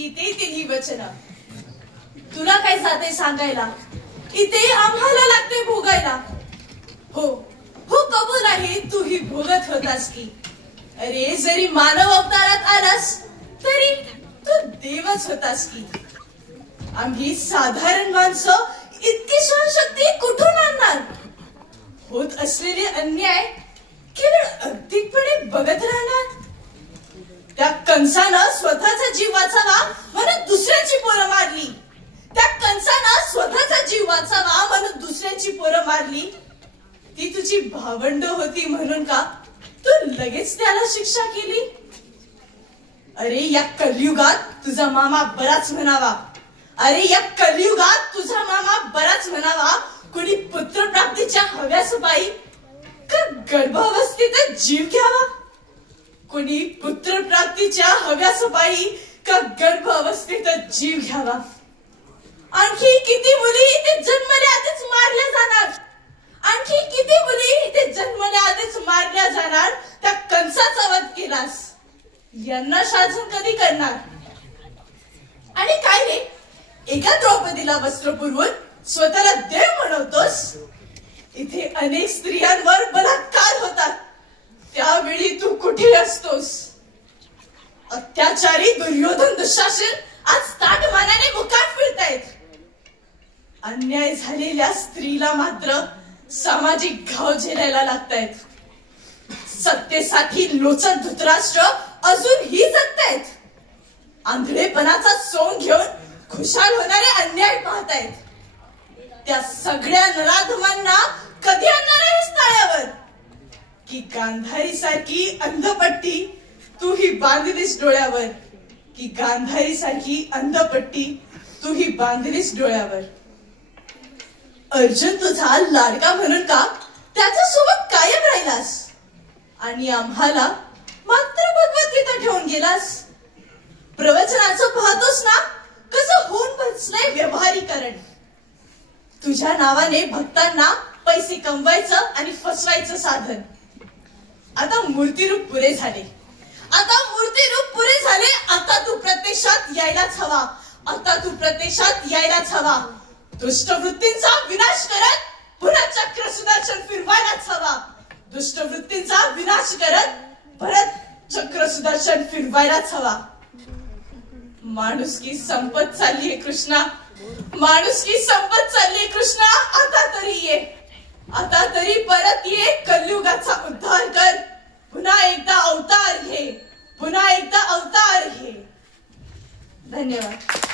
गीते तिन्ही वचन तुला काय जाते सांगायला, इथे आम्हाला लागते भोगायला. हो हो कबूल आहे, तूही भोगत होतास की. अरे जरी मानव अवतारात आलास तरी तू देवच होतास की. आम्ही साधारण माणसं इतकी सहनशक्ती कुठून आणणार. होत असलेले अन्याय केवळ अगतिकपणे बघत राहणार. त्या कंसानं स्वतःचा जीव वाचावा म्हणून दुसऱ्याची पोरं मारली. त्या कंसानं स्वतःचा जीव वाचावा म्हणून दुसऱ्याची पोरं मारली. ती तुझी भावंड होती म्हणून का तू लगेच त्याला शिक्षा केली. अरे या कलियुगात तुझा मामा बराच म्हणावा. अरे या कलियुगात तुझा मामा बराच म्हणावा. कुणी पुत्रप्राप्तीच्या हव्यासपायी का गर्भावस्थेत जीव घ्यावा. कुणी पुत्रप्राप्तीच्या हव्यासपायी का गर्भावस्थेत जीव घ्यावा. आणखी किती मुली इथे जन्मल्या आधीच मारल्या जाणार. आणखी किती मुली इथे जन्मल्या आधीच मारल्या जाणार. त्या कंसाचा वध केलास, यांना शासन कधी करणार. आणि काय रे, एका द्रौपदीला वस्त्र पुरवून स्वतःला देव म्हणवतोस. इथे अनेक स्त्रियांवर बलात्कार होतात, त्यावेळी तू कुठे असतोस. अत्याचारी दुर्योधन दुःशासन आज ताटमानाने मुकाट फिरतायत. अन्याय झालेल्या स्त्रीला मात्र सामाजिक घाव झेलायला लागतायत. सत्तेसाठी लोचन धृतराष्ट्र अजूनही जगतायत. आंधळेपणाचा सोंग घेऊन खुशाल होणारे अन्याय पाहतायत. त्या सगळ्या नराधमांना कधी आणणार आहेस ताळ्यावर. की गांधारी सारखी अंधपट्टी तू ही बांधलीस डोळ्यावर. की गांधारी सारखी अंधपट्टी तू ही बांधलीस डोळ्यावर. अर्जुन तुझा लाडका म्हणून का त्याच्या सोबत कायम राहिलास. आणि आम्हाला मात्र भगवद्गीता ठेवून गेलास. प्रवचनाचं पाहतोस ना कसं होऊन बसलंय व्यवहारीकरण. तुझ्या नावाने भक्तांना पैसे कमवायचं आणि फसवायचं साधन. आता मूर्तिरूप पुरे झाले. आता मूर्तिरूप पुरे झाले. आता तू प्रत्यक्षात यायलाच हवा. आता तू प्रत्यक्षात यायलाच हवा. दुष्ट वृत्तींचा विनाश करत पुन्हा चक्र सुदर्शन फिरवायलाच हवा. दुष्ट वृत्तींचा विनाश करत परत चक्र सुदर्शन फिरवायलाच हवा. माणुसकी संपत चाललीये कृष्णा. माणुसकी संपत चाललीये कृष्णा. आता तरी ये. आता तरी परत ये. कलियुगाचा उद्धार कर. पुन्हा एकदा अवतार घे. पुन्हा एकदा अवतार घे. धन्यवाद.